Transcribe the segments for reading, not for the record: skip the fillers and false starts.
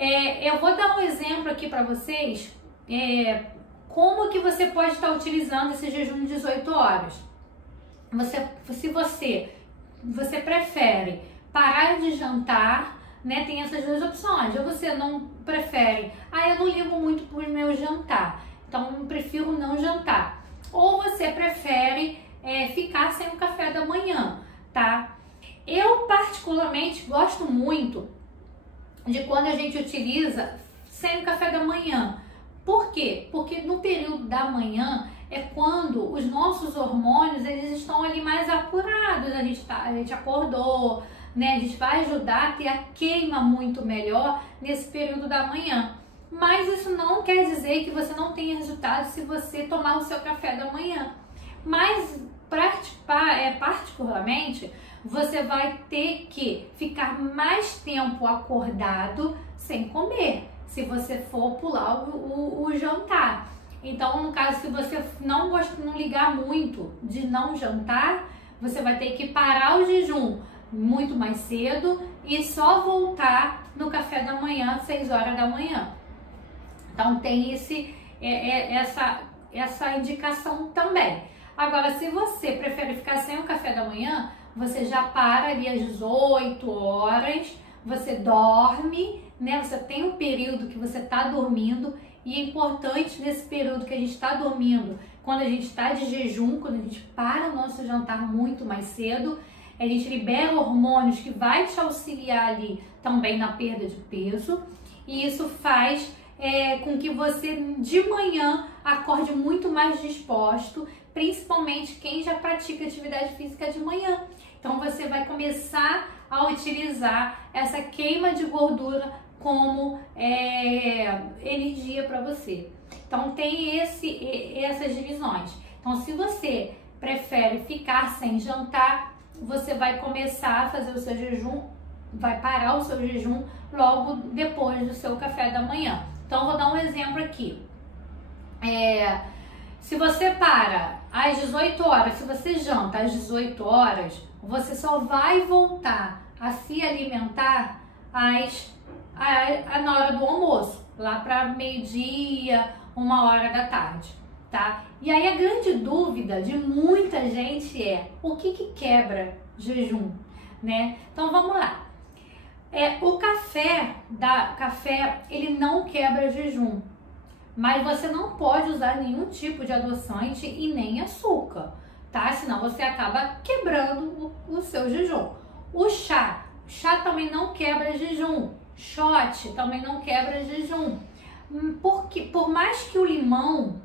Eu vou dar um exemplo aqui para vocês, como que você pode estar utilizando esse jejum de 18 horas. Se você prefere parar de jantar, né, tem essas duas opções. Ou você não prefere, eu não ligo muito pro meu jantar, então eu prefiro não jantar. Ou você prefere ficar sem o café da manhã, tá? Eu particularmente gosto muito de quando a gente utiliza sem o café da manhã. Por quê? Porque no período da manhã é quando os nossos hormônios eles estão ali mais apurados, a gente acordou, né? A gente vai ajudar a ter a queima muito melhor nesse período da manhã. Mas isso não quer dizer que você não tenha resultado se você tomar o seu café da manhã. Mas particularmente, você vai ter que ficar mais tempo acordado sem comer, se você for pular o jantar. Então, no caso, se você não ligar muito de não jantar, você vai ter que parar o jejum muito mais cedo e só voltar no café da manhã às 6 horas da manhã. Então tem essa indicação também. Agora, se você prefere ficar sem o café da manhã, você já para ali às 18 horas, você dorme, né? Você tem um período que você está dormindo e é importante nesse período que a gente está dormindo, quando a gente está de jejum, quando a gente para o nosso jantar muito mais cedo, a gente libera hormônios que vai te auxiliar ali também na perda de peso, e isso faz com que você de manhã acorde muito mais disposto, principalmente quem já pratica atividade física de manhã. Então você vai começar a utilizar essa queima de gordura como energia para você. Então tem essas divisões. Então se você prefere ficar sem jantar, você vai começar a fazer o seu jejum, vai parar o seu jejum logo depois do seu café da manhã. Então, vou dar um exemplo aqui. Se você para às 18 horas, se você janta às 18 horas, você só vai voltar a se alimentar na hora do almoço, lá para meio-dia, 1h da tarde, tá? E aí a grande dúvida de muita gente o que quebra jejum, né? Então, vamos lá. O café, ele não quebra jejum, mas você não pode usar nenhum tipo de adoçante e nem açúcar, tá? Senão você acaba quebrando o seu jejum. O chá também não quebra jejum, shot também não quebra jejum, porque por mais que o limão,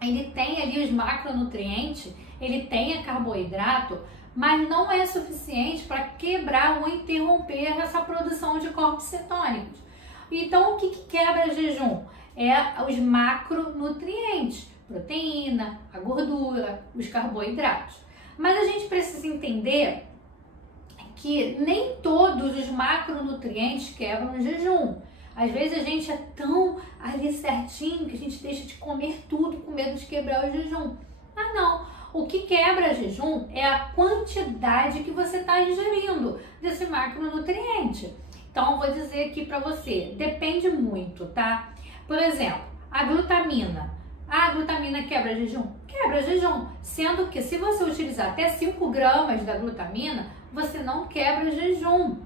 ele tenha ali os macronutrientes, ele tenha carboidrato, mas não é suficiente para quebrar ou interromper essa produção de corpos cetônicos. Então, o que quebra jejum? Os macronutrientes, proteína, a gordura, os carboidratos. Mas a gente precisa entender que nem todos os macronutrientes quebram o jejum. Às vezes a gente é tão ali certinho que a gente deixa de comer tudo com medo de quebrar o jejum. Não. O que quebra jejum é a quantidade que você está ingerindo desse macronutriente. Então, eu vou dizer aqui para você, depende muito, tá? Por exemplo, a glutamina. A glutamina quebra jejum? Quebra jejum. Sendo que se você utilizar até 5 gramas da glutamina, você não quebra jejum.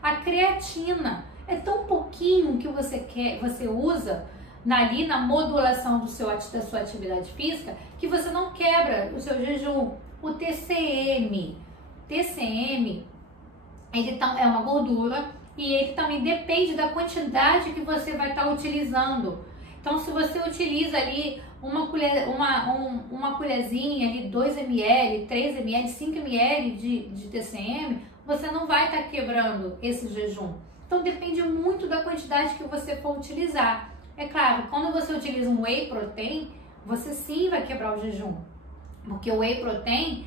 A creatina é tão pouquinho que você usa ali na modulação da sua atividade física, que você não quebra o seu jejum. O TCM, ele é uma gordura e ele também depende da quantidade que você vai estar utilizando. Então, se você utiliza ali uma colherzinha ali, 2 ml, 3 ml, 5 ml de TCM, você não vai estar quebrando esse jejum. Então, depende muito da quantidade que você for utilizar. É claro, quando você utiliza um whey protein, você sim vai quebrar o jejum, porque o whey protein,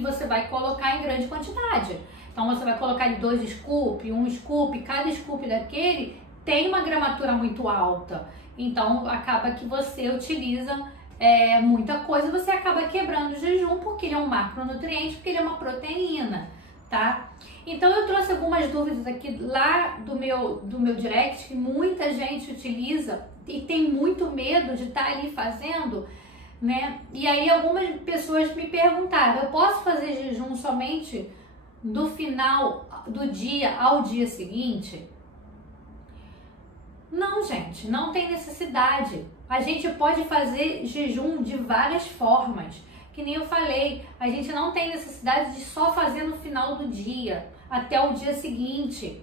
você vai colocar em grande quantidade. Então você vai colocar 2 scoops, 1 scoop, cada scoop daquele tem uma gramatura muito alta. Então acaba que você utiliza muita coisa, você acaba quebrando o jejum, porque ele é um macronutriente, porque ele é uma proteína, tá? Então eu trouxe algumas dúvidas aqui lá do meu direct, que muita gente utiliza e tem muito medo de estar ali fazendo, né? E aí algumas pessoas me perguntaram, eu posso fazer jejum somente do final do dia ao dia seguinte? Não, gente, não tem necessidade. A gente pode fazer jejum de várias formas. Que nem eu falei, a gente não tem necessidade de só fazer no final do dia, até o dia seguinte,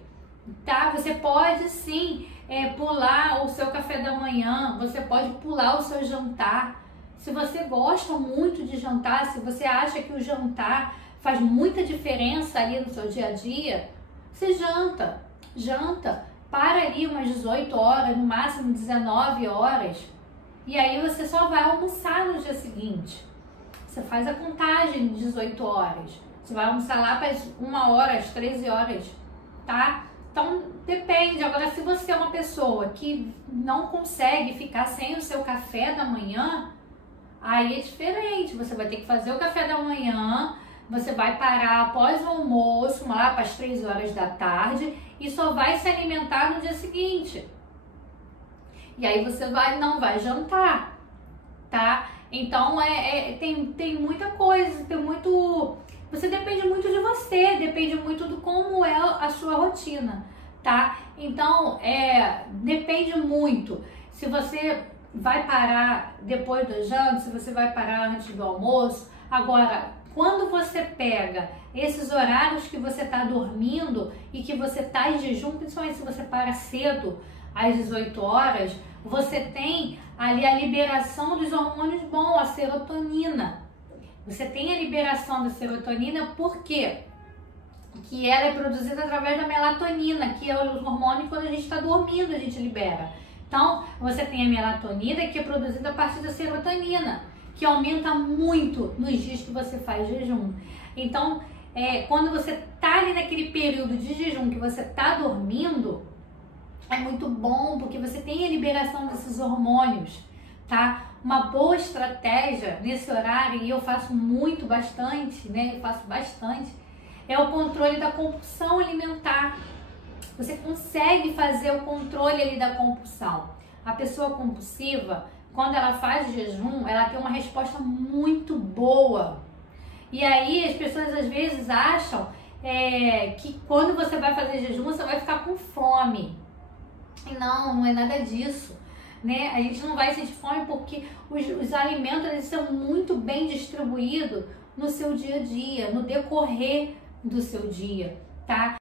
tá? Você pode sim pular o seu café da manhã, você pode pular o seu jantar. Se você gosta muito de jantar, se você acha que o jantar faz muita diferença ali no seu dia a dia, você janta, para ali umas 18 horas, no máximo 19 horas, e aí você só vai almoçar no dia seguinte. Você faz a contagem de 18 horas. Você vai almoçar lá para as 1 hora, às 13 horas, tá? Então, depende. Agora, se você é uma pessoa que não consegue ficar sem o seu café da manhã, aí é diferente. Você vai ter que fazer o café da manhã, você vai parar após o almoço, lá para as 3 horas da tarde, e só vai se alimentar no dia seguinte. E aí você não vai jantar, tá? Então, tem muita coisa, você depende muito de você, depende muito do como é a sua rotina, tá? Então, depende muito. Se você vai parar depois do jantar, se você vai parar antes do almoço. Agora, quando você pega esses horários que você está dormindo e que você está em jejum, principalmente se você para cedo, às 18 horas, você tem ali a liberação dos hormônios bons, a serotonina. Você tem a liberação da serotonina, por quê? Que ela é produzida através da melatonina, que é o hormônio que quando a gente está dormindo a gente libera. Então, você tem a melatonina, que é produzida a partir da serotonina, que aumenta muito nos dias que você faz jejum. Então, quando você está ali naquele período de jejum que você está dormindo, é muito bom, porque você tem a liberação desses hormônios, tá? Uma boa estratégia nesse horário, e eu faço bastante, é o controle da compulsão alimentar. Você consegue fazer o controle ali da compulsão. A pessoa compulsiva, quando ela faz jejum, ela tem uma resposta muito boa. E aí as pessoas às vezes acham que quando você vai fazer jejum, você vai ficar com fome. E não é nada disso, né? A gente não vai sentir fome porque os alimentos eles são muito bem distribuídos no seu dia a dia, no decorrer do seu dia, tá?